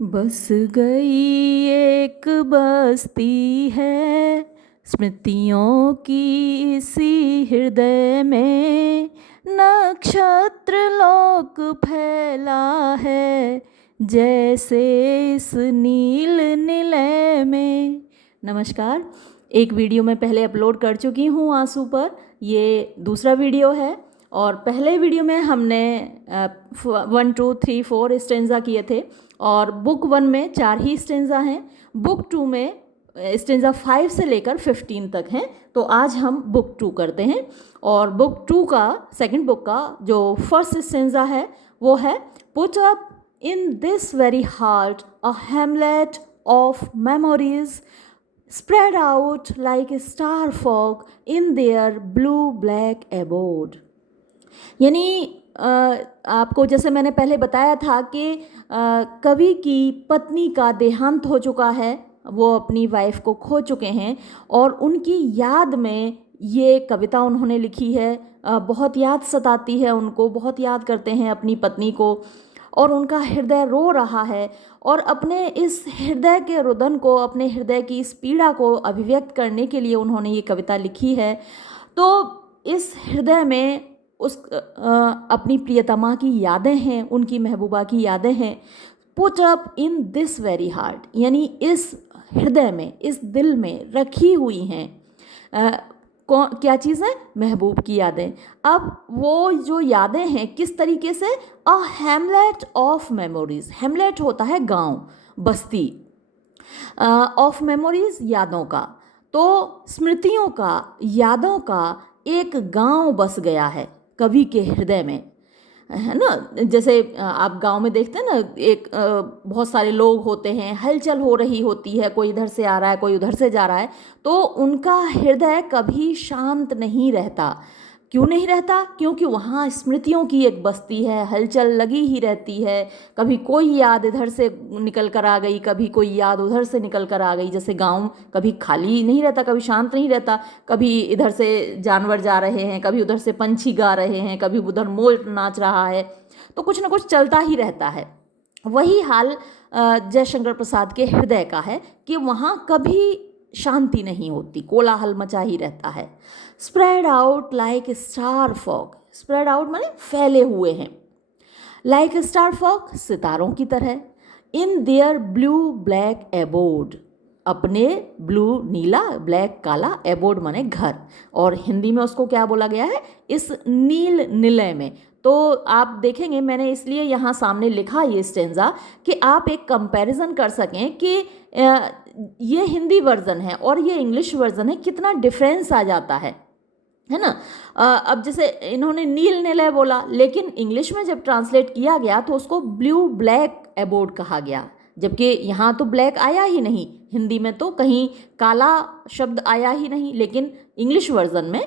बस गई एक बस्ती है स्मृतियों की इसी हृदय में, नक्षत्र लोक फैला है जैसे इस नील निलय में। नमस्कार। एक वीडियो मैं पहले अपलोड कर चुकी हूँ आंसू पर, ये दूसरा वीडियो है। और पहले वीडियो में हमने 1 2 3 4 स्टेंजा किए थे और बुक 1 में 4 ही स्टेंजा हैं। बुक 2 में स्टेंजा 5 से लेकर 15 तक हैं। तो आज हम बुक 2 करते हैं और बुक 2 का सेकंड बुक का जो फर्स्ट स्टेंजा है वो है, put up in this very heart a Hamlet of memories spread out like a star fog in their blue black abode। यानी आपको जैसे मैंने पहले बताया था कि कवि की पत्नी का देहांत हो चुका है, वो अपनी वाइफ को खो चुके हैं और उनकी याद में ये कविता उन्होंने लिखी है। बहुत याद सताती है उनको, बहुत याद करते हैं अपनी पत्नी को और उनका हृदय रो रहा है। और अपने इस हृदय के रुदन को, अपने हृदय की इस पीड़ा को अभिव्यक्त करने के लिए उन्होंने ये कविता लिखी है। तो इस हृदय में उस अपनी प्रियतमा की यादें हैं, उनकी महबूबा की यादें हैं। Put up in this very heart, यानी इस हृदय में, इस दिल में रखी हुई हैं क्या चीज़ है? महबूब की यादें। अब वो जो यादें हैं किस तरीके से? अ हेमलेट ऑफ मेमोरीज। हेमलेट होता है गांव, बस्ती। ऑफ मेमोरीज यादों का, तो स्मृतियों का, यादों का एक गांव बस गया है कवि के हृदय में, है ना। जैसे आप गांव में देखते हैं ना, एक बहुत सारे लोग होते हैं, हलचल हो रही होती है, कोई इधर से आ रहा है, कोई उधर से जा रहा है, तो उनका हृदय कभी शांत नहीं रहता। क्यों नहीं रहता? क्योंकि वहाँ स्मृतियों की एक बस्ती है, हलचल लगी ही रहती है। कभी कोई याद इधर से निकल कर आ गई, कभी कोई याद उधर से निकल कर आ गई। जैसे गांव कभी खाली नहीं रहता, कभी शांत नहीं रहता, कभी इधर से जानवर जा रहे हैं, कभी उधर से पंछी गा रहे हैं, कभी उधर मोर नाच रहा है, तो कुछ ना कुछ चलता ही रहता है। वही हाल जयशंकर प्रसाद के हृदय का है कि वहाँ कभी शांति नहीं होती, कोलाहल मचा ही रहता है। Spread out like star fog. Spread out माने फैले हुए हैं, लाइक स्टार फॉग सितारों की तरह। In their blue black abode, अपने ब्लू नीला, ब्लैक काला, एबोर्ड माने घर, और हिंदी में उसको क्या बोला गया है? इस नील निलय में। तो आप देखेंगे मैंने इसलिए यहाँ सामने लिखा ये स्टेंजा कि आप एक कंपैरिजन कर सकें कि ये हिंदी वर्जन है और ये इंग्लिश वर्जन है, कितना डिफरेंस आ जाता है ना। अब जैसे इन्होंने नील निलय बोला, लेकिन इंग्लिश में जब ट्रांसलेट किया गया तो उसको ब्लू ब्लैक एबोर्ड कहा गया, जबकि यहाँ तो ब्लैक आया ही नहीं। हिंदी में तो कहीं काला शब्द आया ही नहीं, लेकिन इंग्लिश वर्जन में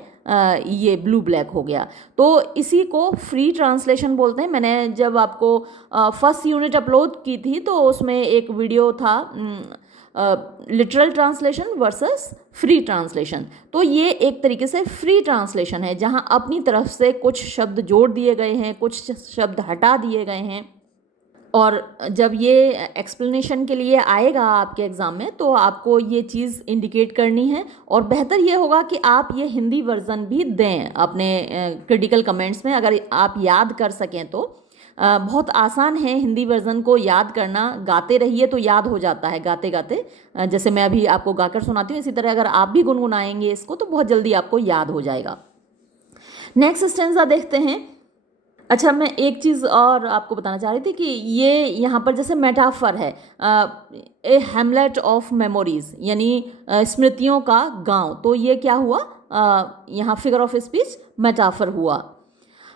ये ब्लू ब्लैक हो गया। तो इसी को फ्री ट्रांसलेशन बोलते हैं। मैंने जब आपको फर्स्ट यूनिट अपलोड की थी तो उसमें एक वीडियो था, literal translation versus free translation. तो ये एक तरीके से फ्री ट्रांसलेशन है, जहाँ अपनी तरफ से कुछ शब्द जोड़ दिए गए हैं, कुछ शब्द हटा दिए गए हैं। और जब ये एक्सप्लेनेशन के लिए आएगा आपके एग्ज़ाम में तो आपको ये चीज़ इंडिकेट करनी है, और बेहतर ये होगा कि आप ये हिंदी वर्ज़न भी दें अपने क्रिटिकल कमेंट्स में, अगर आप याद कर सकें तो। बहुत आसान है हिंदी वर्ज़न को याद करना, गाते रहिए तो याद हो जाता है गाते गाते। जैसे मैं अभी आपको गाकर सुनाती हूँ, इसी तरह अगर आप भी गुनगुनाएंगे इसको तो बहुत जल्दी आपको याद हो जाएगा। नेक्स्ट स्टेंजा देखते हैं। अच्छा, मैं एक चीज़ और आपको बताना चाह रही थी कि ये यहाँ पर जैसे मेटाफर है, ए हेमलेट ऑफ मेमोरीज, यानी स्मृतियों का गांव। तो ये क्या हुआ? यहाँ फिगर ऑफ स्पीच मेटाफर हुआ।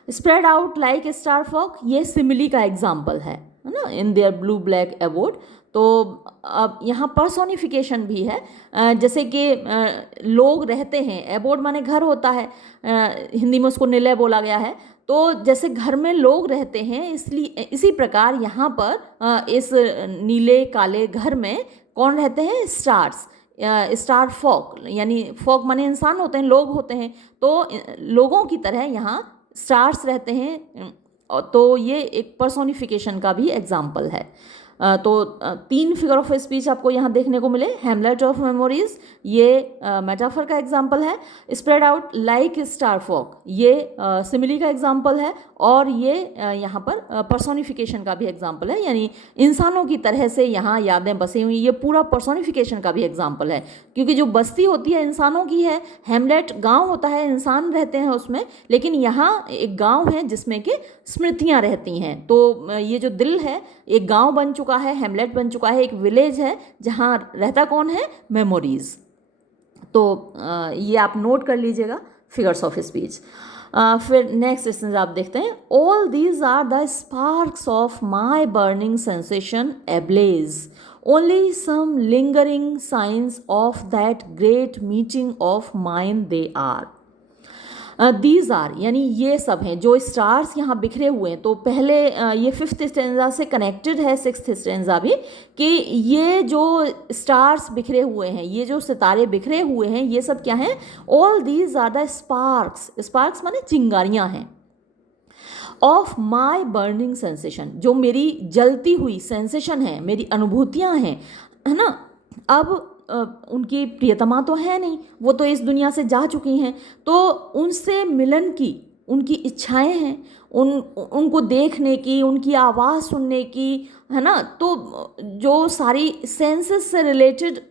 Spread out like star fog, ये सिमिली का एग्जाम्पल है ना, in their blue black abode. तो अब यहाँ पर्सोनिफिकेशन भी है, जैसे कि लोग रहते हैं, एबोर्ड माने घर होता है, हिंदी में उसको निलय बोला गया है। तो जैसे घर में लोग रहते हैं, इसलिए इसी प्रकार यहाँ पर इस नीले काले घर में कौन रहते हैं? स्टार्स, स्टार फॉग, यानी फॉग माने इंसान होते हैं, लोग होते हैं, तो लोगों की तरह यहाँ स्टार्स रहते हैं। तो ये एक पर्सोनिफिकेशन का भी एग्जाम्पल है। तीन फिगर ऑफ स्पीच आपको यहाँ देखने को मिले। हेमलेट ऑफ मेमोरीज, ये मेटाफर का एग्जाम्पल है। Spread out like star folk, ये सिमिली का एग्जाम्पल है। और ये यहाँ पर पर्सोनिफिकेशन का भी एग्जाम्पल है, यानी इंसानों की तरह से यहाँ यादें बसी हुई, ये पूरा पर्सोनिफिकेशन का भी एग्जाम्पल है, क्योंकि जो बस्ती होती है इंसानों की है। हेमलेट गांव होता है, इंसान रहते हैं उसमें, लेकिन यहाँ एक गांव है जिसमें कि स्मृतियाँ रहती हैं। तो ये जो दिल है एक गांव बन चुका है, हेमलेट बन चुका है, एक विलेज है जहाँ रहता कौन है, मेमोरीज। तो ये आप नोट कर लीजिएगा फिगर्स ऑफ स्पीच। फिर नेक्स्ट सेंटेंस आप देखते हैं, all these are the sparks of my burning sensation ablaze, only some lingering science of that great meeting of mind they are. These are यानी ये सब हैं जो स्टार्स यहाँ बिखरे हुए हैं। तो पहले ये फिफ्थ स्टेंजा से कनेक्टेड है सिक्स्थ स्टेंजा भी, कि ये जो स्टार्स बिखरे हुए हैं, ये जो सितारे बिखरे हुए हैं, ये सब क्या हैं, all these are the sparks, sparks माने चिंगारियाँ हैं, ऑफ माई बर्निंग सेंसेशन, जो मेरी जलती हुई सेंसेशन है, मेरी अनुभूतियाँ हैं, है ना। अब उनकी प्रियतमा तो है नहीं, वो तो इस दुनिया से जा चुकी हैं, तो उनसे मिलन की उनकी इच्छाएं हैं, उनको देखने की, उनकी आवाज़ सुनने की, है ना। तो जो सारी सेंसेस से रिलेटेड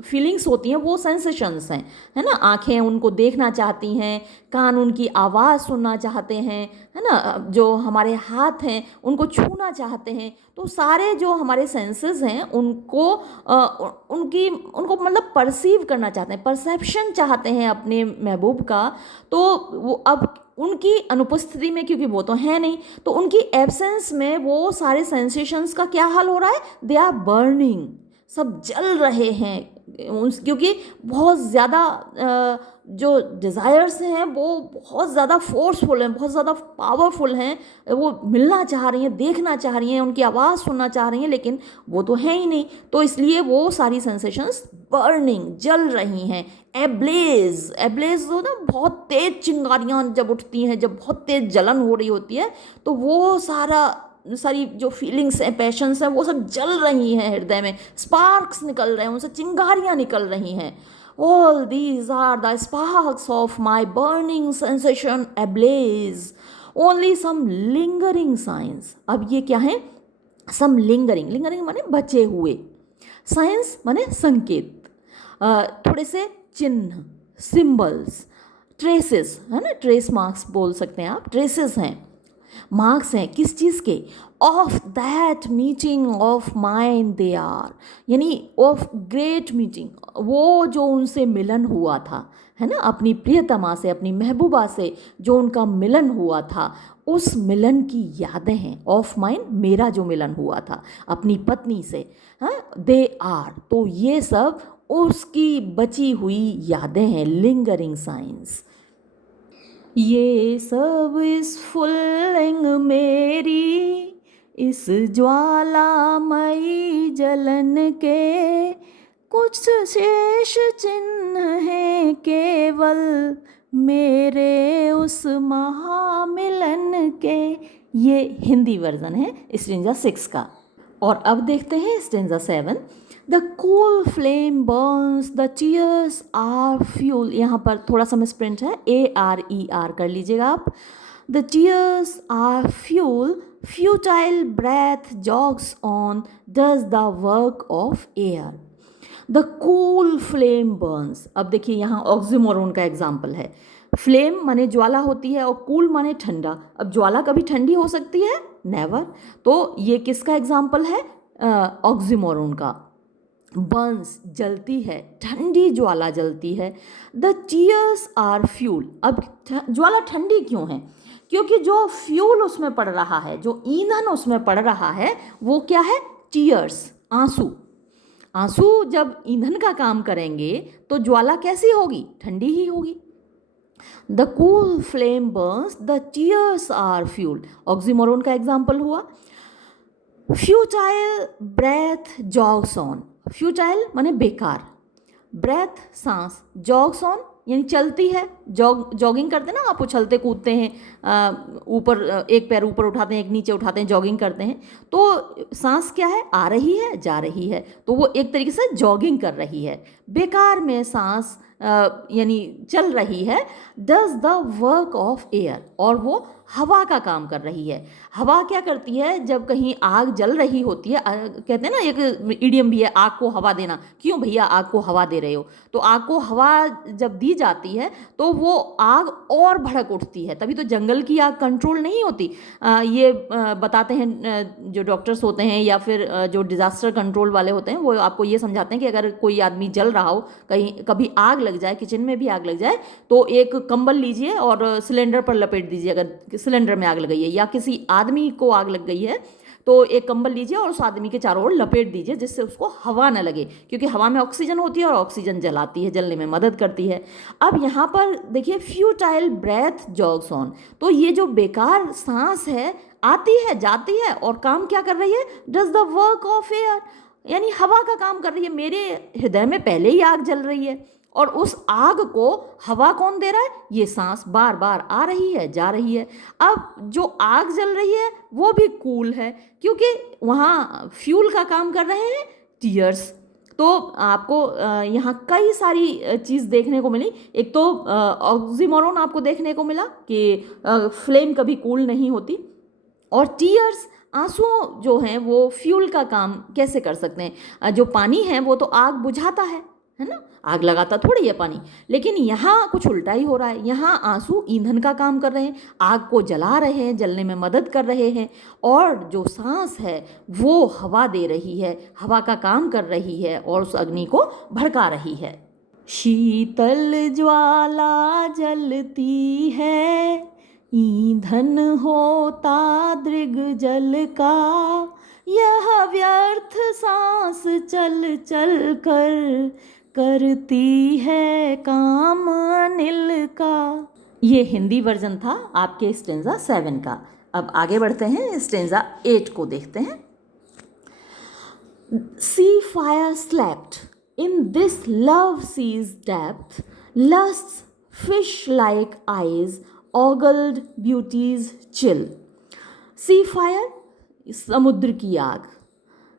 फीलिंग्स होती हैं वो सेंसेशंस हैं, है ना। आंखें उनको देखना चाहती हैं, कान उनकी आवाज़ सुनना चाहते हैं, है ना। जो हमारे हाथ हैं उनको छूना चाहते हैं। तो सारे जो हमारे सेंसेस हैं उनको उनको मतलब परसीव करना चाहते हैं, परसेप्शन चाहते हैं अपने महबूब का। तो वो अब उनकी अनुपस्थिति में, क्योंकि वो तो है नहीं, तो उनकी एब्सेंस में वो सारे सेंसेशंस का क्या हाल हो रहा है, दे आर बर्निंग, सब जल रहे हैं। क्योंकि बहुत ज़्यादा जो डिज़ायर्स हैं वो बहुत ज़्यादा फोर्सफुल हैं, बहुत ज़्यादा पावरफुल हैं। वो मिलना चाह रही हैं, देखना चाह रही हैं, उनकी आवाज़ सुनना चाह रही हैं, लेकिन वो तो है ही नहीं। तो इसलिए वो सारी सेंसेशंस बर्निंग, जल रही हैं। एब्लेज, एब्लेज हो ना, बहुत तेज चिंगारियाँ जब उठती हैं, जब बहुत तेज जलन हो रही होती है, तो वो सारी जो फीलिंग्स हैं, पैशंस हैं, वो सब जल रही हैं हृदय में, स्पार्क्स निकल रहे हैं, उनसे चिंगारियाँ निकल रही हैं। All these are the sparks of my burning sensation ablaze, only some lingering science. अब ये क्या है, सम लिंगरिंग, लिंगरिंग माने बचे हुए, साइंस माने संकेत, थोड़े से चिन्ह, सिंबल्स, ट्रेसेस, है ना, ट्रेस मार्क्स बोल सकते हैं आप, ट्रेसेस हैं, मार्क्स हैं, किस चीज़ के, of that meeting of mind they are, यानी ऑफ ग्रेट मीटिंग, वो जो उनसे मिलन हुआ था, है ना, अपनी प्रियतमा से, अपनी महबूबा से जो उनका मिलन हुआ था, उस मिलन की यादें हैं। ऑफ माइंड, मेरा जो मिलन हुआ था अपनी पत्नी से, हाँ, दे आर, तो ये सब उसकी बची हुई यादें हैं, लिंगरिंग साइंस। ये सब इस फुल्लिंग मेरी, इस ज्वालामयी जलन के, कुछ शेष चिन्ह हैं केवल मेरे उस महामिलन के। ये हिंदी वर्जन है स्टेंजा 6 का। और अब देखते हैं stanza 7। The cool flame burns, the tears are fuel, यहाँ पर थोड़ा सा मिसप्रिंट है, ARER कर लीजिएगा आप। The tears are fuel, futile breath jogs on, does the work of air. The cool flame burns, अब देखिए यहाँ ऑक्सीमोरोन का एग्जाम्पल है। फ्लेम माने ज्वाला होती है और कूल माने ठंडा। अब ज्वाला कभी ठंडी हो सकती है, नेवर। तो ये किसका एग्जाम्पल है, ऑक्सीमोरोन का। बर्न्स, जलती है, ठंडी ज्वाला जलती है। द टीयर्स आर फ्यूल, अब ज्वाला ठंडी क्यों है, क्योंकि जो फ्यूल उसमें पड़ रहा है, जो ईंधन उसमें पड़ रहा है, वो क्या है, टीयर्स, आंसू। आंसू जब ईंधन का काम करेंगे तो ज्वाला कैसी होगी, ठंडी ही होगी। The cool flame burns, the tears are fuel, oxymoron का एग्जाम्पल हुआ। Futile breath jogs on, futile माने बेकार, ब्रेथ सांस, जॉग्स ऑन यानी चलती है, जॉगिंग करते हैं ना, आप उछलते कूदते हैं, ऊपर एक पैर ऊपर उठाते हैं एक नीचे उठाते हैं, जॉगिंग करते हैं। तो सांस क्या है, आ रही है जा रही है, तो वो एक तरीके से जॉगिंग कर रही है। बेकार में सांस यानी चल रही है, does the work of air, और वो हवा का काम कर रही है। हवा क्या करती है, जब कहीं आग जल रही होती है, कहते हैं ना एक इडियम भी है, आग को हवा देना। क्यों भैया आग को हवा दे रहे हो? तो आग को हवा जब दी जाती है तो वो आग और भड़क उठती है, तभी तो जंगल की आग कंट्रोल नहीं होती। ये बताते हैं जो डॉक्टर्स होते हैं या फिर जो डिज़ास्टर कंट्रोल वाले होते हैं, वो आपको ये समझाते हैं कि अगर कोई आदमी जल रहा हो, कहीं कभी आग लग जाए, किचन में भी आग लग जाए, तो एक कंबल लीजिए और सिलेंडर पर लपेट दीजिए। अगर सिलेंडर में आग लग गई है या किसी आदमी को आग लग गई है तो एक कंबल लीजिए और उस आदमी के चारों ओर लपेट दीजिए, जिससे उसको हवा न लगे, क्योंकि हवा में ऑक्सीजन होती है और ऑक्सीजन जलाती है, जलने में मदद करती है। अब यहाँ पर देखिए, फ्यूटाइल ब्रेथ जॉग्स ऑन, तो ये जो बेकार सांस है, आती है जाती है और काम क्या कर रही है, does the work of air, यानी हवा का काम कर रही है। मेरे हृदय में पहले ही आग जल रही है और उस आग को हवा कौन दे रहा है, ये सांस बार बार आ रही है जा रही है। अब जो आग जल रही है वो भी कूल है, क्योंकि वहाँ फ्यूल का काम कर रहे हैं टीयर्स। तो आपको यहाँ कई सारी चीज़ देखने को मिली। एक तो ऑक्सीमोरोन आपको देखने को मिला कि फ्लेम कभी कूल नहीं होती, और टीयर्स आंसू जो हैं वो फ्यूल का काम कैसे कर सकते हैं। जो पानी है वो तो आग बुझाता है ना, आग लगाता थोड़ी है पानी। लेकिन यहाँ कुछ उल्टा ही हो रहा है, यहाँ आंसू ईंधन का काम कर रहे हैं, आग को जला रहे हैं, जलने में मदद कर रहे हैं, और जो सांस है वो हवा दे रही है, हवा का काम कर रही है और उस अग्नि को भड़का रही है। शीतल ज्वाला जलती है, ईंधन होता दृग जल का, यह व्यर्थ सांस चल चल कर करती है काम अनिल का। ये हिंदी वर्जन था आपके स्टेंजा 7 का। अब आगे बढ़ते हैं, स्टेंजा 8 को देखते हैं। Sea fire slept in this love sea's depth, lust's fish-like eyes ogled beauty's chill. Sea fire, समुद्र की आग,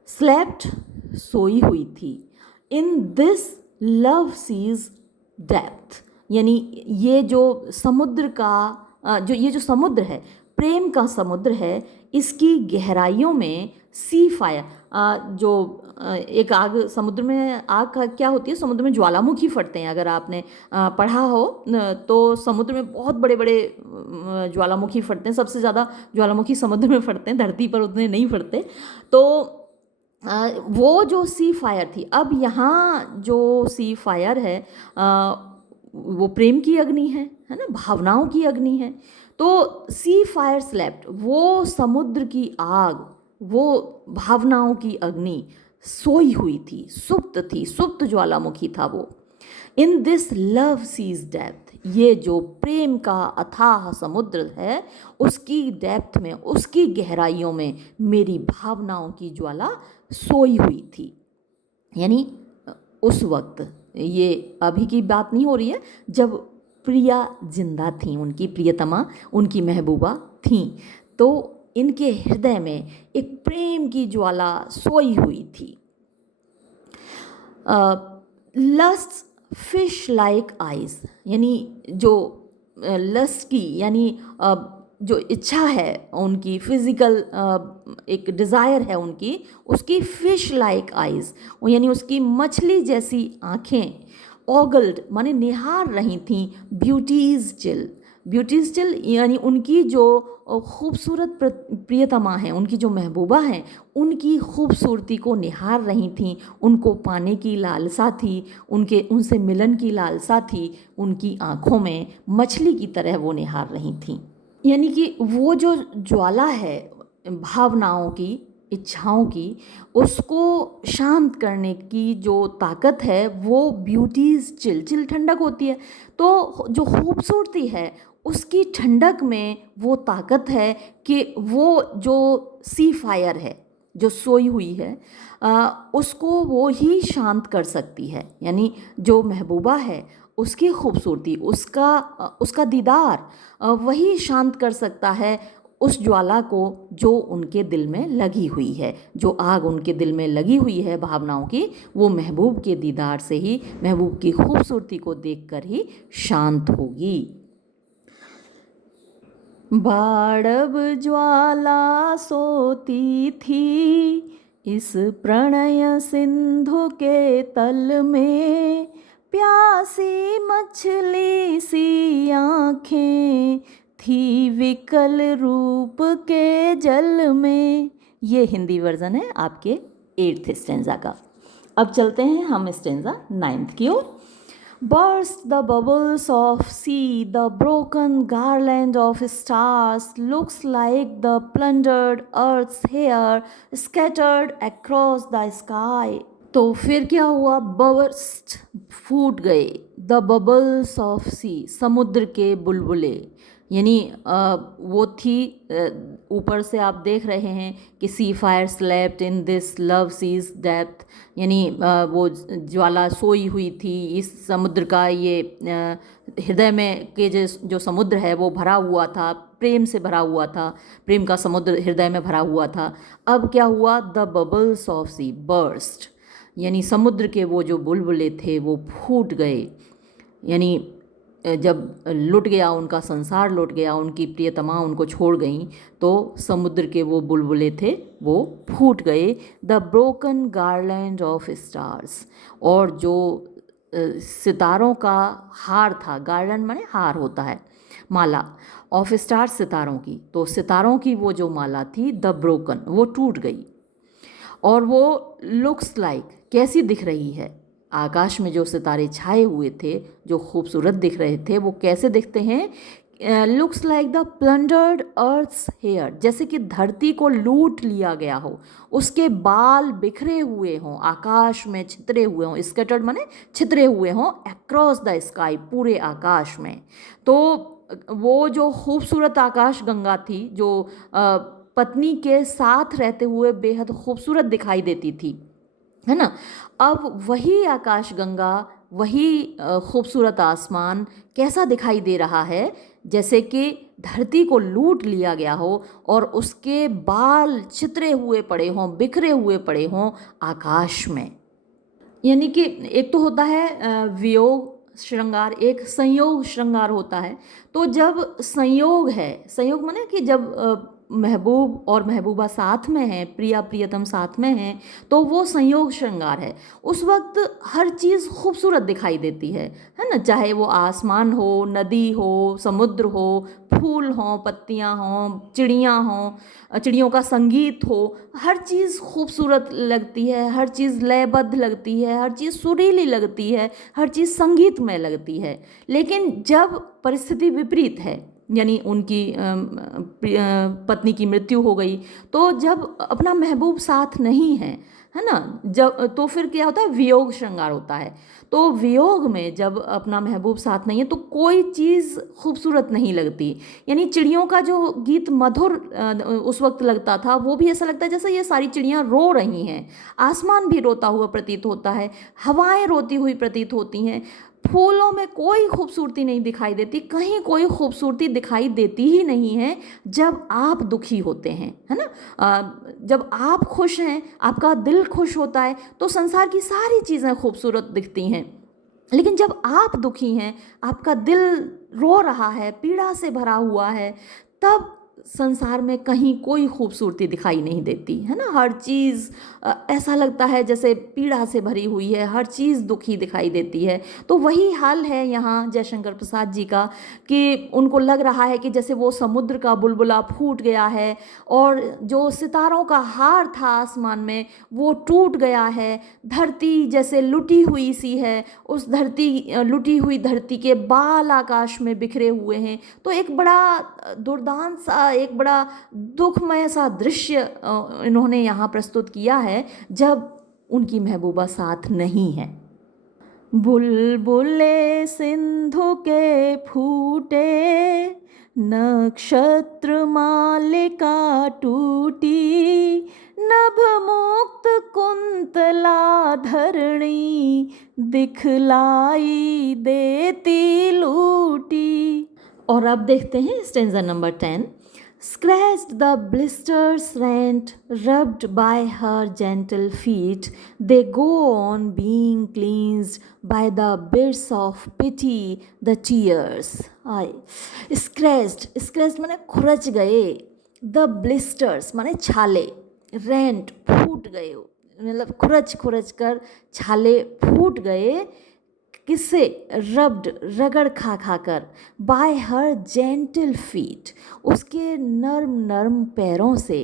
slept, सोई हुई थी, in this love sea's depth, यानी ये जो समुद्र का ये जो समुद्र है, प्रेम का समुद्र है, इसकी गहराइयों में सी फायर, जो एक आग, समुद्र में आग का क्या होती है, समुद्र में ज्वालामुखी फटते हैं। अगर आपने पढ़ा हो तो समुद्र में बहुत बड़े बड़े ज्वालामुखी फटते हैं। सबसे ज़्यादा ज्वालामुखी समुद्र में फटते हैं, धरती पर उतने नहीं फटते। तो वो जो सी फायर थी, अब यहाँ जो सी फायर है वो प्रेम की अग्नि है ना, भावनाओं की अग्नि है। तो सी फायर स्लेप्ट, वो समुद्र की आग, वो भावनाओं की अग्नि सोई हुई थी, सुप्त थी, सुप्त ज्वालामुखी था वो। In this love sees depth, ये जो प्रेम का अथाह समुद्र है, उसकी डेप्थ में, उसकी गहराइयों में मेरी भावनाओं की ज्वाला सोई हुई थी। यानी उस वक्त, ये अभी की बात नहीं हो रही है, जब प्रिया जिंदा थी, उनकी प्रियतमा, उनकी महबूबा थी, तो इनके हृदय में एक प्रेम की ज्वाला सोई हुई थी। लस्ट फिश लाइक आइज, यानी जो लस्ट की, यानी जो इच्छा है उनकी, फिजिकल एक डिज़ायर है उनकी, उसकी फिश लाइक आइज, यानी उसकी मछली जैसी आँखें, ऑगल्ड माने निहार रही थीं ब्यूटीज़ चिल, ब्यूटीज़ चिल यानी उनकी जो खूबसूरत प्रियतमा है, उनकी जो महबूबा हैं, उनकी खूबसूरती को निहार रही थीं, उनको पाने की लालसा थी, उनसे मिलन की लालसा थी, उनकी आँखों में मछली की तरह वो निहार रही थीं। यानी कि वो जो ज्वाला है भावनाओं की, इच्छाओं की, उसको शांत करने की जो ताकत है वो ब्यूटीज़ चिल, चिल ठंडक होती है, तो जो खूबसूरती है उसकी ठंडक में वो ताकत है कि वो जो सी फायर है, जो सोई हुई है, उसको वो ही शांत कर सकती है। यानी जो महबूबा है उसकी खूबसूरती, उसका दीदार वही शांत कर सकता है उस ज्वाला को जो उनके दिल में लगी हुई है। जो आग उनके दिल में लगी हुई है भावनाओं की, वो महबूब के दीदार से ही, महबूब की खूबसूरती को देखकर ही शांत होगी। बाड़ब ज्वाला सोती थी इस प्रणय सिंधु के तल में, प्यासी मछली सी आँखें थी विकल रूप के जल में। ये हिंदी वर्जन है आपके 8th स्टेंजा का। अब चलते हैं हम स्टेंजा 9th की ओर। Burst the bubbles of sea, the broken garland of stars looks like the plundered earth's hair scattered across the sky. तो फिर क्या हुआ? बर्स्ट, फूट गए, द बबल्स ऑफ सी, समुद्र के बुलबुले। यानी वो थी, ऊपर से आप देख रहे हैं कि see fire slept in this love sees depth, यानी वो ज्वाला सोई हुई थी इस समुद्र का, ये हृदय में के जो समुद्र है वो भरा हुआ था, प्रेम से भरा हुआ था, प्रेम का समुद्र हृदय में भरा हुआ था। अब क्या हुआ? The bubbles of sea burst, यानी समुद्र के वो जो बुलबुले थे वो फूट गए। यानी जब लुट गया उनका संसार, लुट गया, उनकी प्रियतमा उनको छोड़ गई, तो समुद्र के वो बुलबुले थे वो फूट गए। The broken garland of stars, और जो सितारों का हार था, गार्लैंड माने हार होता है, माला, ऑफ स्टार्स सितारों की, तो सितारों की वो जो माला थी द ब्रोकन, वो टूट गई। और वो लुक्स लाइक, कैसी दिख रही है? आकाश में जो सितारे छाए हुए थे, जो खूबसूरत दिख रहे थे, वो कैसे दिखते हैं? Looks like the plundered earth's hair, जैसे कि धरती को लूट लिया गया हो, उसके बाल बिखरे हुए हों, आकाश में छितरे हुए हों, स्कैटर्ड माने छितरे हुए हों, अक्रॉस द स्काई, पूरे आकाश में। तो वो जो खूबसूरत आकाश गंगा थी, जो पत्नी के साथ रहते हुए बेहद खूबसूरत दिखाई देती थी, है ना, अब वही आकाश गंगा, वही खूबसूरत आसमान कैसा दिखाई दे रहा है? जैसे कि धरती को लूट लिया गया हो और उसके बाल छितरे हुए पड़े हों, बिखरे हुए पड़े हों आकाश में। यानी कि एक तो होता है वियोग श्रृंगार, एक संयोग श्रृंगार होता है। तो जब संयोग है, संयोग माने कि जब महबूब और महबूबा साथ में हैं, प्रिया प्रियतम साथ में हैं, तो वो संयोग श्रृंगार है। उस वक्त हर चीज़ खूबसूरत दिखाई देती है ना, चाहे वो आसमान हो, नदी हो, समुद्र हो, फूल हों, पत्तियाँ हों, चिड़ियाँ हों, चिड़ियों का संगीत हो, हर चीज़ खूबसूरत लगती है, हर चीज़ लयबद्ध लगती है, हर चीज़ सुरीली लगती है, हर चीज़ संगीतमय लगती है। लेकिन जब परिस्थिति विपरीत है, यानी उनकी पत्नी की मृत्यु हो गई, तो जब अपना महबूब साथ नहीं है ना, जब तो फिर क्या होता है? वियोग श्रृंगार होता है। तो वियोग में जब अपना महबूब साथ नहीं है तो कोई चीज़ खूबसूरत नहीं लगती। यानी चिड़ियों का जो गीत मधुर उस वक्त लगता था, वो भी ऐसा लगता है जैसे ये सारी चिड़ियाँ रो रही हैं, आसमान भी रोता हुआ प्रतीत होता है, हवाएं रोती हुई प्रतीत होती हैं, फूलों में कोई खूबसूरती नहीं दिखाई देती, कहीं कोई खूबसूरती दिखाई देती ही नहीं है जब आप दुखी होते हैं, है ना। जब आप खुश हैं, आपका दिल खुश होता है, तो संसार की सारी चीज़ें खूबसूरत दिखती हैं। लेकिन जब आप दुखी हैं, आपका दिल रो रहा है, पीड़ा से भरा हुआ है, तब संसार में कहीं कोई खूबसूरती दिखाई नहीं देती, है ना। हर चीज़ ऐसा लगता है जैसे पीड़ा से भरी हुई है, हर चीज़ दुखी दिखाई देती है। तो वही हाल है यहाँ जयशंकर प्रसाद जी का, कि उनको लग रहा है कि जैसे वो समुद्र का बुलबुला फूट गया है और जो सितारों का हार था आसमान में वो टूट गया है, धरती जैसे लुटी हुई सी है, उस लुटी हुई धरती के बाल आकाश में बिखरे हुए हैं। तो एक बड़ा दुर्दांत सा, एक बड़ा दुखमय सा दृश्य इन्होंने यहाँ प्रस्तुत किया है जब उनकी महबूबा साथ नहीं है। बुलबुले सिंधु के फूटे, नक्षत्र मालिका टूटी, नभ मुक्त कुंतला धरणी, दिखलाई देती लूटी। और अब देखते हैं stanza number 10। Scratched the blisters rent, rubbed by her gentle feet, they go on being cleansed by the bits of pity, the tears. आए scratched माने खुरच गए, the blisters माने छाले, rent फूट गए, मतलब खुरच कर छाले फूट गए, किससे? रब्ड रगड़ खा खा कर, बाय हर जेंटल फीट उसके नर्म नर्म पैरों से,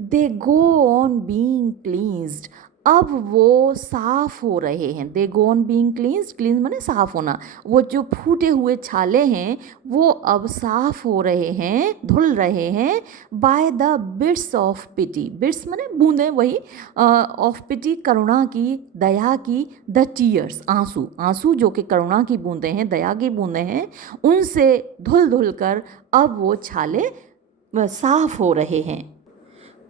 they go on being cleansed अब वो साफ हो रहे हैं, they go on being cleansed, cleanse माने साफ होना, वो जो फूटे हुए छाले हैं वो अब साफ हो रहे हैं, धुल रहे हैं, by the bits of pity, bits माने बूंदे, वही ऑफ पिटी करुणा की, दया की, द टीयर्स आंसू, आंसू जो कि करुणा की बूंदे हैं, दया की बूंदे हैं, उनसे धुल धुल कर अब वो छाले साफ हो रहे हैं।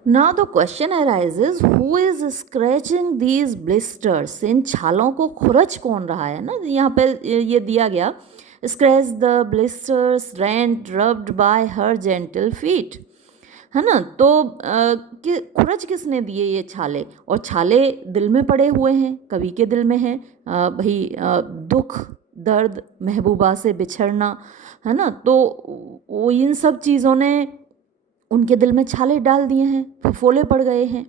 Now the question arises, who is scratching these blisters? इन छालों को खुरच कौन रहा है ना, यहाँ पे ये दिया गया, scratch the blisters rent rubbed by her gentle feet, है ना। तो खुरच किसने दिए ये छाले, और छाले दिल में पड़े हुए हैं, कवि के दिल में हैं, भाई दुख दर्द महबूबा से बिछड़ना, है ना। तो वो इन सब चीज़ों ने उनके दिल में छाले डाल दिए हैं, फफोले पड़ गए हैं,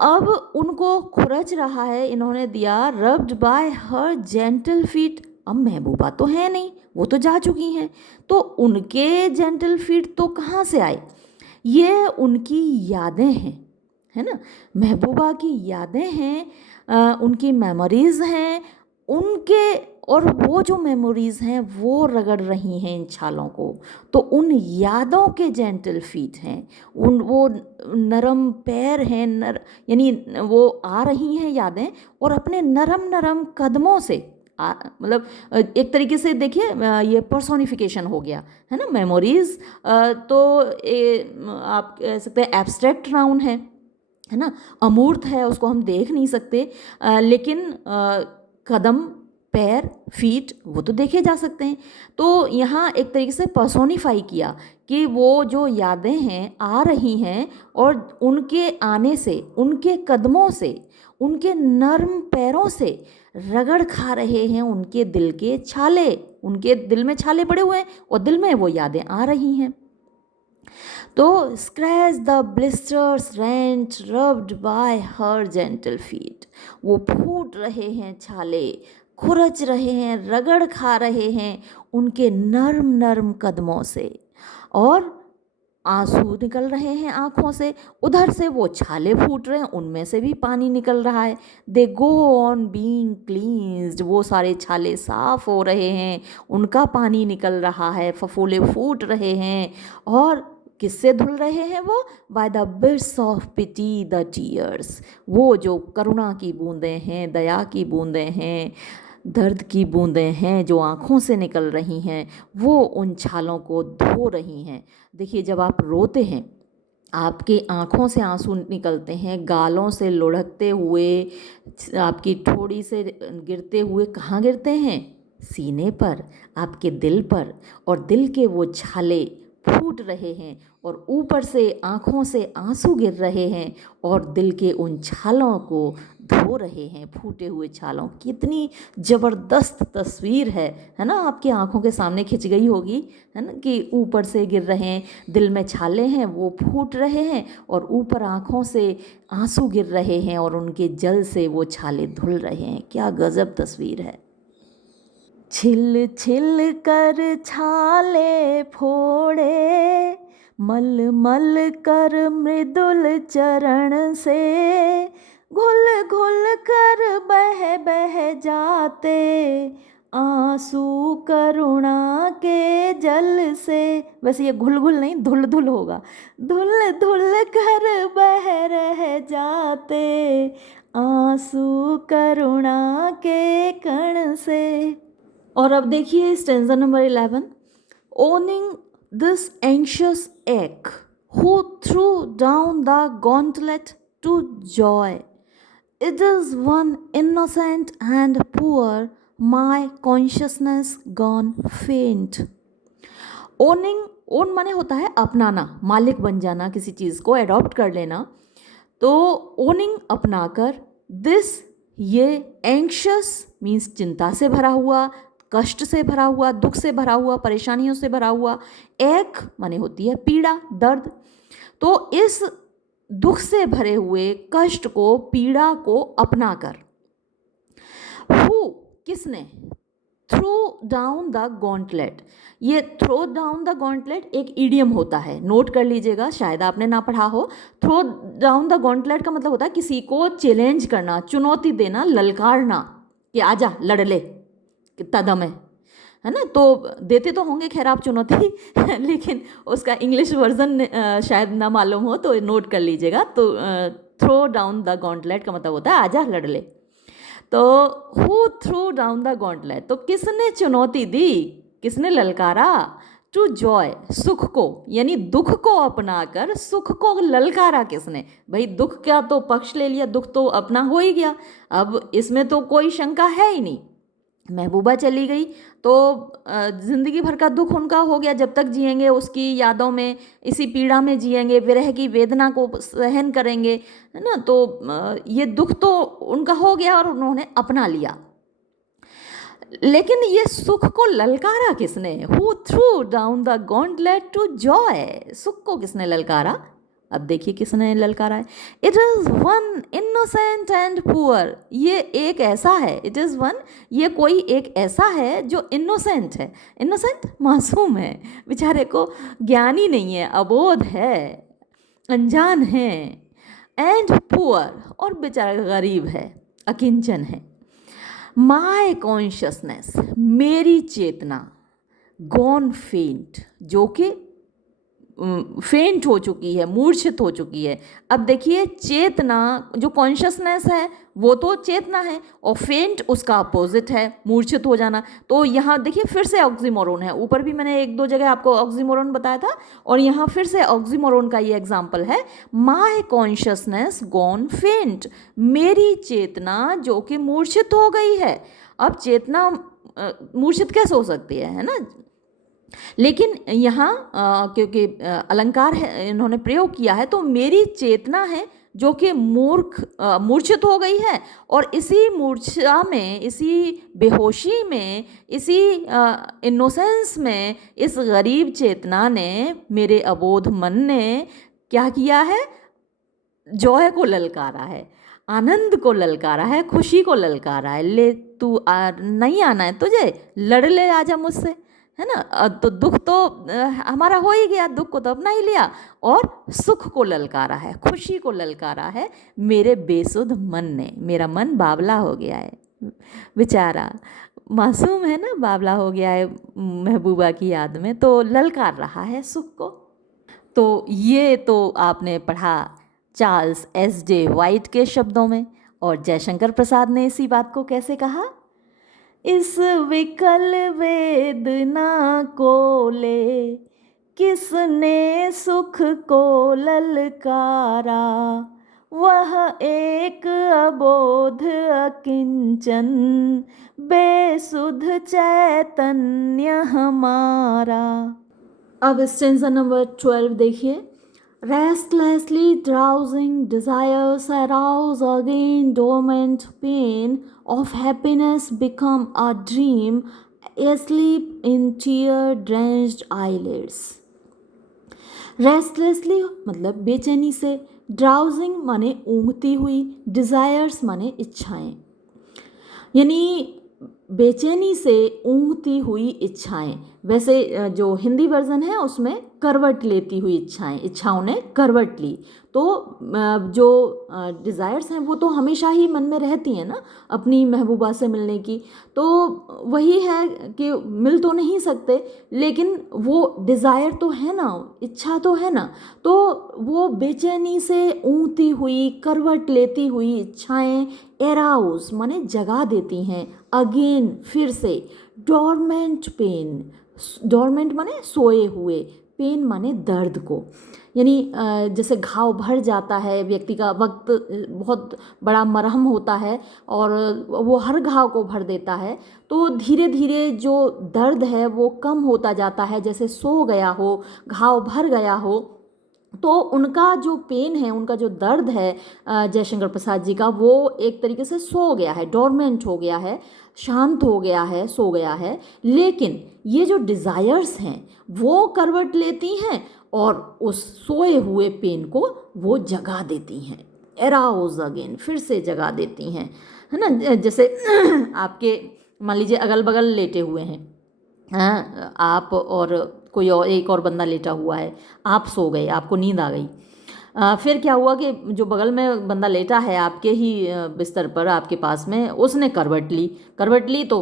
अब उनको खुरच रहा है, इन्होंने दिया रब्ड बाय हर जेंटल फीट। अब महबूबा तो है नहीं, वो तो जा चुकी हैं, तो उनके जेंटल फीट तो कहाँ से आए, ये उनकी यादें हैं, है ना, महबूबा की यादें हैं, उनकी मेमोरीज़ हैं, उनके, और वो जो मेमोरीज़ हैं वो रगड़ रही हैं इन छालों को, तो उन यादों के जेंटल फीट हैं, उन वो नरम पैर हैं, यानी वो आ रही हैं यादें, और अपने नरम नरम कदमों से मतलब एक तरीके से देखिए ये पर्सोनिफिकेशन हो गया, है ना, मेमोरीज़। तो आप कह सकते हैं एब्स्ट्रैक्ट नाउन है ना, अमूर्त है, उसको हम देख नहीं सकते, लेकिन कदम, पैर, फीट वो तो देखे जा सकते हैं। तो यहाँ एक तरीके से पर्सोनिफाई किया कि वो जो यादें हैं आ रही हैं, और उनके आने से, उनके कदमों से, उनके नर्म पैरों से रगड़ खा रहे हैं उनके दिल के छाले, उनके दिल में छाले पड़े हुए हैं और दिल में वो यादें आ रही हैं। तो scratch the blisters rent rubbed bye her gentle feet, वो फूट रहे हैं छाले, खुरच रहे हैं, रगड़ खा रहे हैं उनके नर्म नर्म कदमों से, और आंसू निकल रहे हैं आँखों से, उधर से वो छाले फूट रहे हैं, उनमें से भी पानी निकल रहा है। दे गो ऑन बीइंग क्लींस्ड, वो सारे छाले साफ हो रहे हैं, उनका पानी निकल रहा है, फफोले फूट रहे हैं, और किससे धुल रहे हैं वो? By the bits of pity the tears, वो जो करुणा की बूंदें हैं, दया की बूंदें हैं, दर्द की बूंदें हैं जो आँखों से निकल रही हैं, वो उन छालों को धो रही हैं। देखिए जब आप रोते हैं, आपकी आँखों से आंसू निकलते हैं, गालों से लुढ़कते हुए, आपकी ठोड़ी से गिरते हुए, कहाँ गिरते हैं? सीने पर, आपके दिल पर, और दिल के वो छाले फूट रहे हैं, और ऊपर से आँखों से आंसू गिर रहे हैं, और दिल के उन छालों को धो रहे हैं, फूटे हुए छालों। कितनी ज़बरदस्त तस्वीर है ना, आपकी आंखों के सामने खिंच गई होगी, है ना, कि ऊपर से गिर रहे हैं, दिल में छाले हैं वो फूट रहे हैं, और ऊपर आंखों से आंसू गिर रहे हैं, और उनके जल से वो छाले धुल रहे हैं। क्या गजब तस्वीर है। छिल छिल कर छाले फोड़े, मल मल कर मृदुल चरण से, घुल घुल कर बह बह जाते आंसू करुणा के जल से। वैसे ये घुल घुल नहीं, धुल धुल होगा, धुल धुल कर बह रह जाते आंसू करुणा के कण से। और अब देखिए stanza number 11। Owning this anxious एक, who threw down the gauntlet to joy, It is one innocent and poor, my consciousness gone faint. Owning, own माने होता है अपनाना, मालिक बन जाना, किसी चीज़ को एडॉप्ट कर लेना. तो ओनिंग अपना कर, दिस ये, एंक्शस मीन्स चिंता से भरा हुआ, कष्ट से भरा हुआ, दुख से भरा हुआ, परेशानियों से भरा हुआ. एक माने होती है पीड़ा, दर्द. तो इस दुख से भरे हुए कष्ट को, पीड़ा को अपना कर. हु, किसने, थ्रो डाउन द गॉन्टलेट. ये थ्रो डाउन द गॉन्टलेट एक ईडियम होता है, नोट कर लीजिएगा, शायद आपने ना पढ़ा हो. थ्रो डाउन द गॉन्टलेट का मतलब होता है किसी को चैलेंज करना, चुनौती देना, ललकारना कि आजा लड़ ले, कितना दम है ना. तो देते तो होंगे खैर आप चुनौती लेकिन उसका इंग्लिश वर्जन शायद ना मालूम हो तो नोट कर लीजिएगा. तो थ्रो डाउन द गॉन्टलेट का मतलब होता है आजा लड़ ले. तो who threw down the gauntlet, तो किसने चुनौती दी, किसने ललकारा, टू जॉय, सुख को, यानी दुख को अपनाकर सुख को ललकारा किसने. भाई दुख का तो पक्ष ले लिया, दुख तो अपना हो ही गया, अब इसमें तो कोई शंका है ही नहीं. महबूबा चली गई तो ज़िंदगी भर का दुख उनका हो गया, जब तक जिएंगे उसकी यादों में, इसी पीड़ा में जिएंगे, विरह की वेदना को सहन करेंगे, है ना. तो ये दुख तो उनका हो गया और उन्होंने अपना लिया. लेकिन ये सुख को ललकारा किसने, who threw down the gauntlet to joy, सुख को किसने ललकारा. अब देखिए किसने ललकारा है. It is one innocent and poor, ये एक ऐसा है, इट इज़ वन, ये कोई एक ऐसा है जो इनोसेंट है. इनोसेंट मासूम है, बेचारे को ज्ञानी नहीं है, अबोध है, अनजान है. एंड पुअर, और बेचारा गरीब है, अकिंचन है. माई कॉन्शियसनेस, मेरी चेतना, गॉन फेंट, जो कि फेंट हो चुकी है, मूर्छित हो चुकी है. अब देखिए चेतना, जो कॉन्शियसनेस है वो तो चेतना है, और फेंट उसका अपोजिट है, मूर्छित हो जाना. तो यहाँ देखिए फिर से ऑक्सीमोरोन है, ऊपर भी मैंने एक दो जगह आपको ऑक्सीमोरोन बताया था, और यहाँ फिर से ऑक्सीमोरोन का ये एग्जाम्पल है. माई कॉन्शियसनेस गॉन फेंट, मेरी चेतना जो कि मूर्छित हो गई है. अब चेतना मूर्छित कैसे हो सकती है ना. लेकिन यहाँ क्योंकि अलंकार है इन्होंने प्रयोग किया है, तो मेरी चेतना है जो कि मूर्छित हो गई है, और इसी मूर्छा में, इसी बेहोशी में, इसी इनोसेंस में इस गरीब चेतना ने, मेरे अबोध मन ने क्या किया है, जॉय को ललकारा है, आनंद को ललकारा है, खुशी को ललकारा है. ले तू नहीं आना है तुझे, लड़ ले आजा मुझसे, है ना. तो दुख तो हमारा हो ही गया, दुख को तो अपना ही लिया, और सुख को ललकारा है, खुशी को ललकारा है मेरे बेसुध मन ने. मेरा मन बावला हो गया है, बेचारा मासूम है ना, बावला हो गया है महबूबा की याद में, तो ललकार रहा है सुख को. तो ये तो आपने पढ़ा चार्ल्स एस.जे. वाइट के शब्दों में, और जयशंकर प्रसाद ने इसी बात को कैसे कहा. इस विकल वेदना को ले किसने सुख को ललकारा, वह एक अबोध अकिंचन बेसुध चैतन्य हमारा. अब स्टेंजा नंबर 12 देखिए. Restlessly drowsing desires arouse again, dormant pain of happiness become a dream, asleep in tear-drenched eyelids. Restlessly मतलब बेचैनी से, drowsing माने ऊँघती हुई, desires माने इच्छाएं, यानी बेचैनी से ऊँघती हुई इच्छाएं. वैसे जो हिंदी वर्जन है उसमें करवट लेती हुई इच्छाएं, इच्छाओं ने करवट ली. तो जो डिज़ायर्स हैं वो तो हमेशा ही मन में रहती हैं ना, अपनी महबूबा से मिलने की. तो वही है कि मिल तो नहीं सकते, लेकिन वो डिज़ायर तो है ना, इच्छा तो है ना. तो वो बेचैनी से ऊँघती हुई, करवट लेती हुई इच्छाएं एराउज माने जगा देती हैं, अगेन फिर से, डोरमेंट पेन, डोरमेंट माने सोए हुए, पेन माने दर्द को, यानी जैसे घाव भर जाता है व्यक्ति का, वक्त बहुत बड़ा मरहम होता है और वो हर घाव को भर देता है, तो धीरे धीरे जो दर्द है वो कम होता जाता है, जैसे सो गया हो, घाव भर गया हो। तो उनका जो पेन है, उनका जो दर्द है जयशंकर प्रसाद जी का, वो एक तरीके से सो गया है, डोरमेंट हो गया है, शांत हो गया है, सो गया है। लेकिन ये जो डिज़ायर्स हैं वो करवट लेती हैं और उस सोए हुए पेन को वो जगा देती हैं, एराउज अगेन, फिर से जगा देती हैं, है ना। जैसे आपके मान लीजिए अगल बगल लेटे हुए हैं, हाँ, आप और कोई और एक और बंदा लेटा हुआ है, आप सो गए, आपको नींद आ गई। फिर क्या हुआ कि जो बगल में बंदा लेटा है आपके ही बिस्तर पर, आपके पास में, उसने करवट ली। करवट ली तो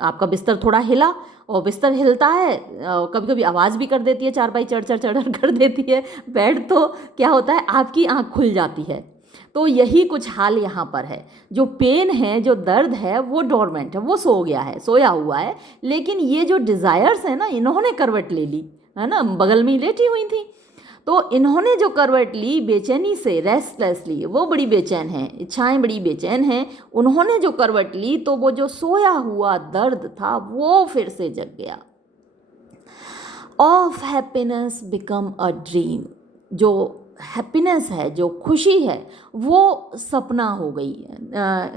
आपका बिस्तर थोड़ा हिला, और बिस्तर हिलता है, कभी कभी आवाज़ भी कर देती है, चारपाई चढ़ चढ़ चढ़ कर देती है बेड, तो क्या होता है, आपकी आँख खुल जाती है। तो यही कुछ हाल यहाँ पर है। जो पेन है, जो दर्द है, वो डोरमेंट है, वो सो गया है, सोया हुआ है। लेकिन ये जो डिज़ायर्स है ना, इन्होंने करवट ले ली, है ना, बगल में ही लेटी हुई थी। तो इन्होंने जो करवट ली बेचैनी से, रेस्टलेसली, वो बड़ी बेचैन हैं, इच्छाएं बड़ी बेचैन हैं। उन्होंने जो करवट ली तो वो जो सोया हुआ दर्द था वो फिर से जग गया। Of happiness become a dream. जो हैप्पीनेस है, जो खुशी है, वो सपना हो गई।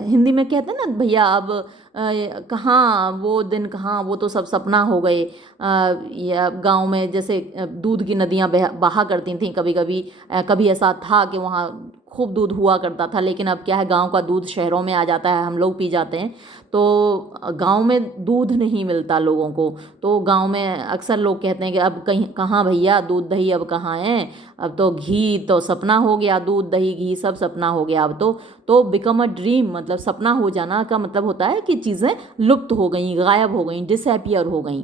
हिंदी में कहते हैं ना भैया, अब कहाँ वो दिन, कहाँ वो तो सब सपना हो गए। या गांव में जैसे दूध की नदियाँ बहा करती थीं कभी कभी, कभी ऐसा था कि वहाँ खूब दूध हुआ करता था, लेकिन अब क्या है, गांव का दूध शहरों में आ जाता है, हम लोग पी जाते हैं। तो गांव में दूध नहीं मिलता लोगों को, तो गांव में अक्सर लोग कहते हैं कि अब कहीं कहाँ भैया दूध दही अब कहाँ है, अब तो घी तो सपना हो गया, दूध दही घी सब सपना हो गया अब तो बिकम अ ड्रीम, मतलब सपना हो जाना का मतलब होता है कि चीज़ें लुप्त हो गई, गायब हो गई, डिसअपियर हो गई।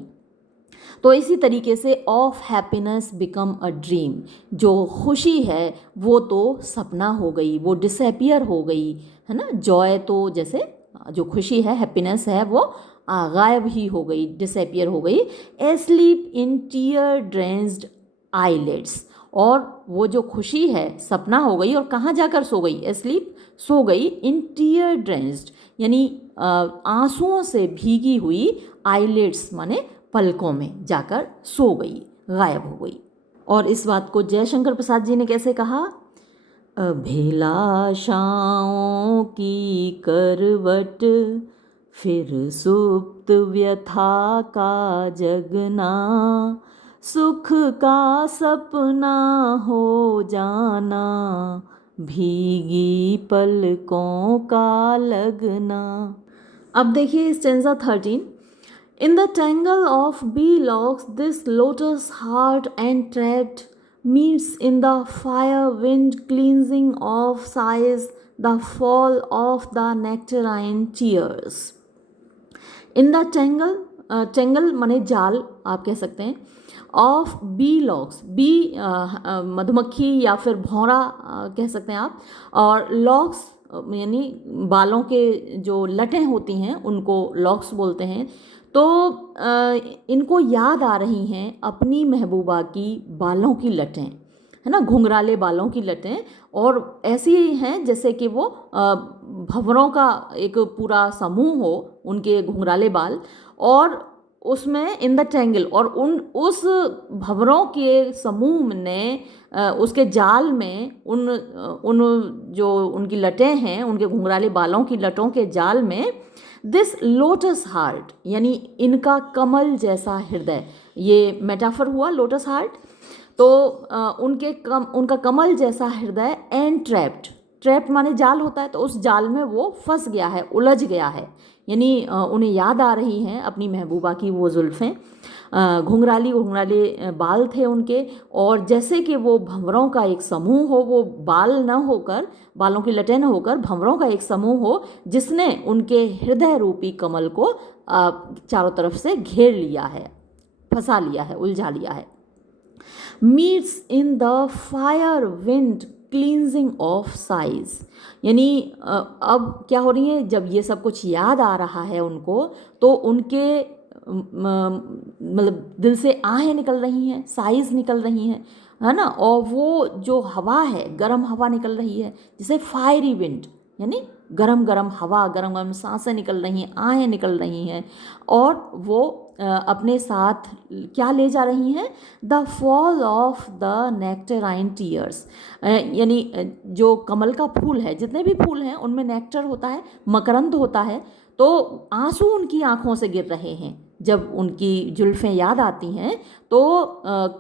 तो इसी तरीके से of happiness become a dream, जो खुशी है वो तो सपना हो गई, वो डिसअपियर हो गई, है ना। जॉय तो जैसे जो खुशी है, हैप्पीनेस है, वो गायब ही हो गई, डिसअपियर हो गई। Asleep in tear drenched eyelids, और वो जो खुशी है सपना हो गई, और कहाँ जाकर सो गई, एस्लीप, सो गई, इन टीयर ड्रेंस्ड यानी आंसुओं से भीगी हुई, आईलिड्स माने पलकों में जाकर सो गई, गायब हो गई। और इस बात को जयशंकर प्रसाद जी ने कैसे कहा, अभिलाषाओं की करवट, फिर सुप्त व्यथा का जगना, सुख का सपना हो जाना, भीगी पलकों का लगना। अब देखिए stanza 13। In the tangle of bee locks, this lotus heart entrapped meets in the fire wind cleansing of sighs, the fall of the nectarine tears. In the tangle, tangle माने जाल आप कह सकते हैं, ऑफ बी लॉक्स, बी मधुमक्खी या फिर भौरा कह सकते हैं आप, और लॉक्स यानी बालों के जो लटें होती हैं उनको लॉक्स बोलते हैं। तो इनको याद आ रही हैं अपनी महबूबा की बालों की लटें, है ना, घुंघराले बालों की लटें, और ऐसी हैं जैसे कि वो भंवरों का एक पूरा समूह हो, उनके घुंघराले बाल, और उसमें इन द टेंगल, और उस भंवरों के समूह ने उसके जाल में उन जो उनकी लटें हैं, उनके घुंघराले बालों की लटों के जाल में, दिस लोटस हार्ट यानी इनका कमल जैसा हृदय, ये मेटाफर हुआ लोटस हार्ट। तो उनका कमल जैसा हृदय एंट्रैप्ड, ट्रैप्ड माने जाल होता है, तो उस जाल में वो फंस गया है, उलझ गया है, यानी उन्हें याद आ रही हैं अपनी महबूबा की वो जुल्फ़ें, घुंघराले बाल थे उनके, और जैसे कि वो भंवरों का एक समूह हो, वो बाल न होकर, बालों की लटें न होकर भंवरों का एक समूह हो, जिसने उनके हृदय रूपी कमल को चारों तरफ से घेर लिया है, फंसा लिया है, उलझा लिया है। Meets in the fire wind cleansing of size, यानी अब क्या हो रही है, जब ये सब कुछ याद आ रहा है उनको, तो उनके मतलब दिल से आहें निकल रही हैं, साइज निकल रही हैं, है ना। और वो जो हवा है, गर्म हवा निकल रही है, जिसे फायरी विंड, यानी गरम गरम हवा, गरम गरम सांसें निकल रही हैं, आहें निकल रही हैं, और वो अपने साथ क्या ले जा रही हैं, the fall of the nectarine tears, यानी जो कमल का फूल है, जितने भी फूल हैं उनमें नेक्टर होता है, मकरंद होता है, तो आंसू उनकी आंखों से गिर रहे हैं। जब उनकी जुल्फ़ें याद आती हैं तो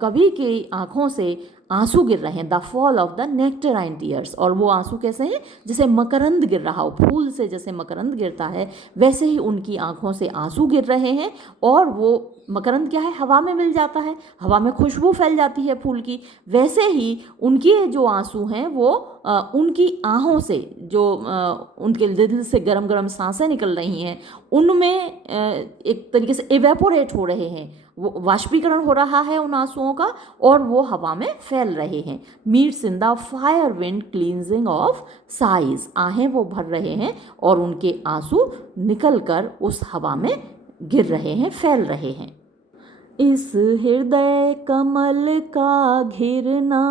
कवि की आंखों से आंसू गिर रहे हैं, the fall of the nectarine tears. और वो आंसू कैसे हैं, जैसे मकरंद गिर रहा हो, फूल से जैसे मकरंद गिरता है वैसे ही उनकी आंखों से आंसू गिर रहे हैं। और वो मकरंद क्या है, हवा में मिल जाता है, हवा में खुशबू फैल जाती है फूल की। वैसे ही उनके जो आंसू हैं वो उनकी आहों से, जो उनके दिल से गरम गरम सांसें निकल रही हैं, उनमें एक तरीके से इवेपोरेट हो रहे हैं, वो वाष्पीकरण हो रहा है उन आंसुओं का, और वो हवा में फैल रहे हैं। Meets in the fire wind cleansing of size, आहें वो भर रहे हैं और उनके आंसू निकल कर उस हवा में गिर रहे हैं, फैल रहे हैं। इस हृदय कमल का घिरना,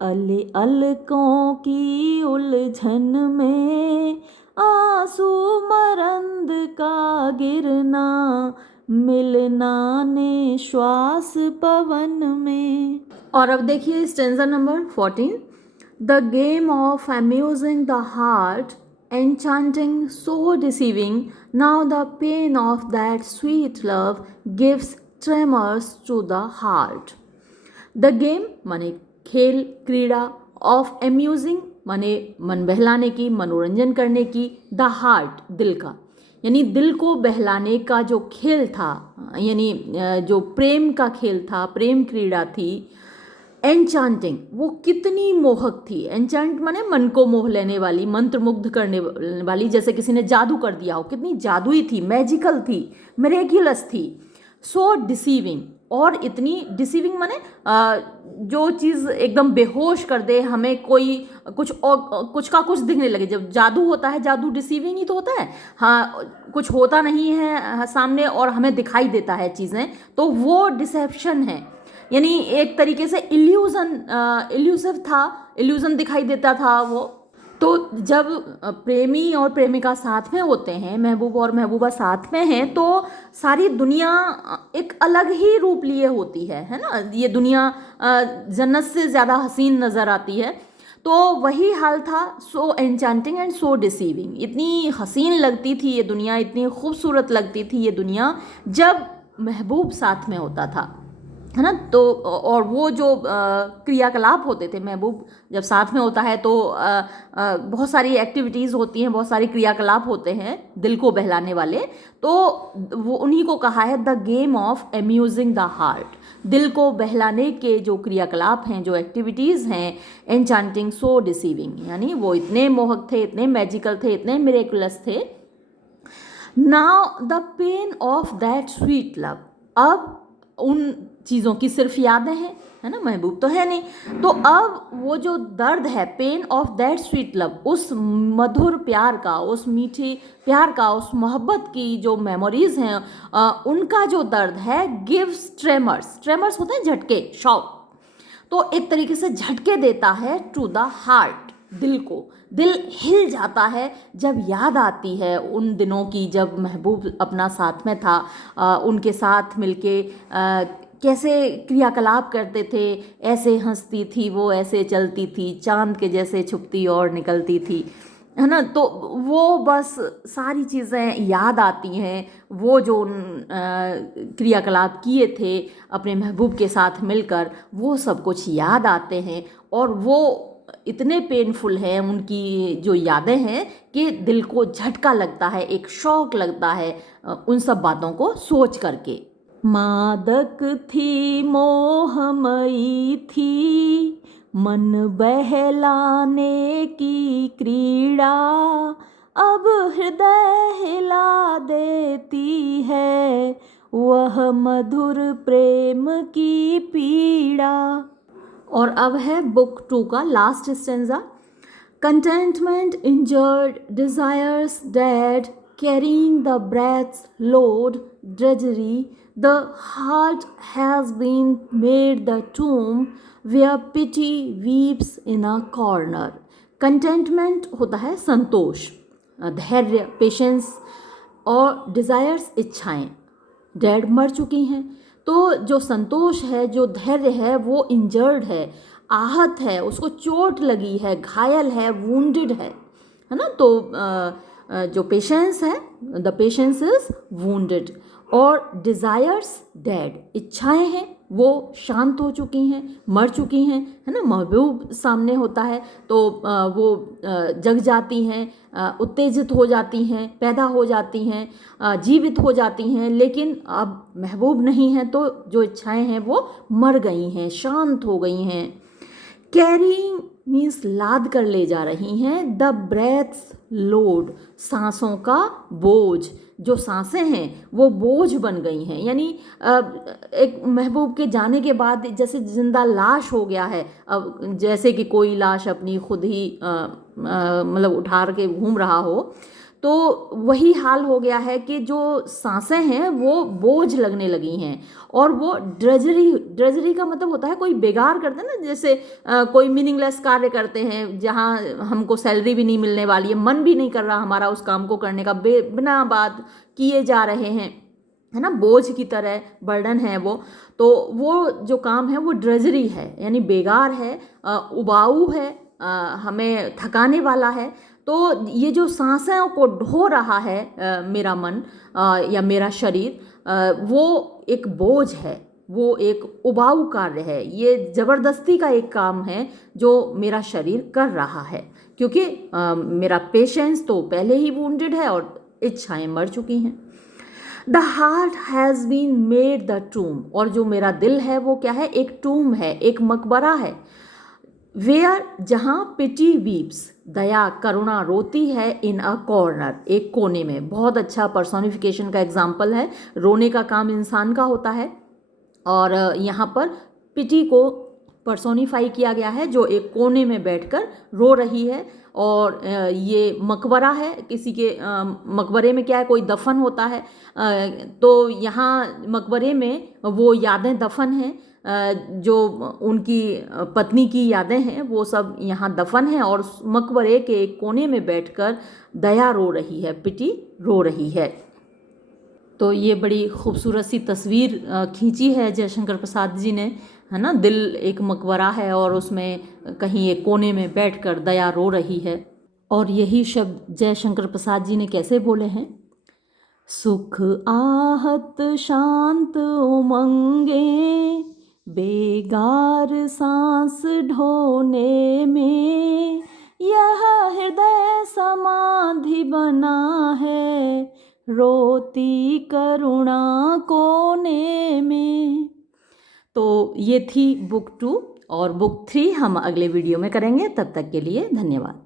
अल अलकों की उलझन में, आंसू मरंद का गिरना, मिलना ने श्वास पवन में। और अब देखिए stanza number 14, the game of amusing the heart, enchanting, so deceiving, now the pain of that sweet love gives tremors to the heart. The game माने खेल, क्रीड़ा, ऑफ amusing माने मन बहलाने की, मनोरंजन करने की, द हार्ट दिल का, यानी दिल को बहलाने का जो खेल था, यानी जो प्रेम का खेल था, प्रेम क्रीड़ा थी। एन्चांटिंग, वो कितनी मोहक थी, एन्चांट माने मन को मोह लेने वाली, मंत्र मुग्ध करने वाली, जैसे किसी ने जादू कर दिया हो, कितनी जादुई थी, मैजिकल थी, मिरेक्युलस थी। सो डिसीविंग, और इतनी डिसीविंग माने जो चीज़ एकदम बेहोश कर दे हमें, कोई कुछ का कुछ दिखने लगे। जब जादू होता है, जादू डिसीविंग ही तो होता है, हाँ, कुछ होता नहीं है सामने और हमें दिखाई देता है चीज़ें, तो वो डिसेप्शन है, यानी एक तरीके से इल्यूसिव था, इल्यूजन दिखाई देता था वो। तो जब प्रेमी और प्रेमिका साथ में होते हैं, महबूब और महबूबा साथ में हैं, तो सारी दुनिया एक अलग ही रूप लिए होती है ना। ये दुनिया जन्नत से ज़्यादा हसीन नज़र आती है। तो वही हाल था, सो एन्चांटिंग एंड सो डिसीविंग, इतनी हसीन लगती थी ये दुनिया, इतनी खूबसूरत लगती थी ये दुनिया जब महबूब साथ में होता था, है ना। तो और वो जो क्रियाकलाप होते थे, महबूब जब साथ में होता है तो बहुत सारी एक्टिविटीज़ होती हैं, बहुत सारे क्रियाकलाप होते हैं दिल को बहलाने वाले, तो वो उन्हीं को कहा है the game of amusing the heart, दिल को बहलाने के जो क्रियाकलाप हैं, जो एक्टिविटीज़ हैं, एन्चांटिंग सो डिसीविंग, यानी वो इतने मोहक थे, इतने मैजिकल थे, इतने मिरेकुलस थे। Now the pain of that sweet love, अब उन चीज़ों की सिर्फ यादें हैं, है ना, महबूब तो है नहीं, तो अब वो जो दर्द है, pain of that sweet love, उस मधुर प्यार का, उस मीठे प्यार का, उस मोहब्बत की जो मेमोरीज हैं, उनका जो दर्द है, गिव्स ट्रेमर्स, ट्रेमर्स होते हैं झटके, शॉक, तो एक तरीके से झटके देता है टू द हार्ट, दिल को, दिल हिल जाता है जब याद आती है उन दिनों की जब महबूब अपना साथ में था, उनके साथ मिलके कैसे क्रियाकलाप करते थे, ऐसे हंसती थी वो, ऐसे चलती थी, चांद के जैसे छुपती और निकलती थी, है ना। तो वो बस सारी चीज़ें याद आती हैं, वो जो क्रियाकलाप किए थे अपने महबूब के साथ मिलकर, वो सब कुछ याद आते हैं, और वो इतने पेनफुल हैं उनकी जो यादें हैं कि दिल को झटका लगता है, एक शौक लगता है उन सब बातों को सोच करके। मादक थी, मोहमयी थी, मन बहलाने की क्रीड़ा, अब हृदय हिला देती है वह मधुर प्रेम की पीड़ा। और अब है बुक 2 का last stanza. Contentment injured, desires dead, carrying the breath's load, drudgery, the heart has been made the tomb where pity weeps in a corner. Contentment होता है संतोष, धैर्य पेशेंस, और डिज़ायर्स इच्छाएं। डेड मर चुकी हैं, तो जो संतोष है, जो धैर्य है, वो इंजर्ड है, आहत है, उसको चोट लगी है, घायल है, वूंडेड है ना। तो जो पेशेंस है, द पेशेंस इज वूंडेड, और डिज़ायर्स डेड, इच्छाएं हैं वो शांत हो चुकी हैं, मर चुकी हैं, है ना। महबूब सामने होता है तो वो जग जाती हैं, उत्तेजित हो जाती हैं, पैदा हो जाती हैं, जीवित हो जाती हैं, लेकिन अब महबूब नहीं है, तो जो इच्छाएं हैं वो मर गई हैं, शांत हो गई हैं। कैरिंग मीन्स लाद कर ले जा रही हैं, द ब्रेथ्स लोड, सांसों का बोझ, जो सांसें हैं वो बोझ बन गई हैं। यानी एक महबूब के जाने के बाद जैसे जिंदा लाश हो गया है, अब जैसे कि कोई लाश अपनी खुद ही मतलब उठा के घूम रहा हो, तो वही हाल हो गया है कि जो सांसें हैं वो बोझ लगने लगी हैं, और वो ड्रजरी का मतलब होता है कोई बेगार करते हैं ना, जैसे कोई मीनिंगलेस कार्य करते हैं जहाँ हमको सैलरी भी नहीं मिलने वाली है, मन भी नहीं कर रहा हमारा उस काम को करने का, बिना बात किए जा रहे हैं, है ना, बोझ की तरह बर्डन है वो। तो वो जो काम है वो ड्रजरी है, यानी बेगार है, उबाऊ है, हमें थकाने वाला है। तो ये जो सांसों को ढो रहा है मेरा मन या मेरा शरीर, वो एक बोझ है, वो एक उबाऊ कार्य है, ये ज़बरदस्ती का एक काम है जो मेरा शरीर कर रहा है, क्योंकि मेरा पेशेंस तो पहले ही वुंडेड है और इच्छाएं मर चुकी हैं। The heart has been made the tomb, और जो मेरा दिल है वो क्या है, एक टूम है, एक मकबरा है। वेयर, जहाँ पिटी वीप्स, दया करुणा रोती है, इन अ कॉर्नर, एक कोने में। बहुत अच्छा पर्सोनिफिकेशन का एग्जाम्पल है, रोने का काम इंसान का होता है, और यहाँ पर पिटी को पर्सोनिफाई किया गया है, जो एक कोने में बैठकर रो रही है। और ये मकबरा है, किसी के मकबरे में क्या है, कोई दफन होता है, तो यहाँ मकबरे में वो यादें दफन हैं, जो उनकी पत्नी की यादें हैं वो सब यहाँ दफन हैं, और मकबरे के एक कोने में बैठकर दया रो रही है, पिटी रो रही है। तो ये बड़ी खूबसूरत सी तस्वीर खींची है जयशंकर प्रसाद जी ने, है ना। दिल एक मकबरा है और उसमें कहीं एक कोने में बैठकर दया रो रही है। और यही शब्द जयशंकर प्रसाद जी ने कैसे बोले हैं, सुख आहत शांत उमंगे, बेगार सांस ढोने में, यह हृदय समाधि बना है, रोती करुणा कोने में। तो ये थी बुक 2, और बुक 3 हम अगले वीडियो में करेंगे। तब तक के लिए धन्यवाद।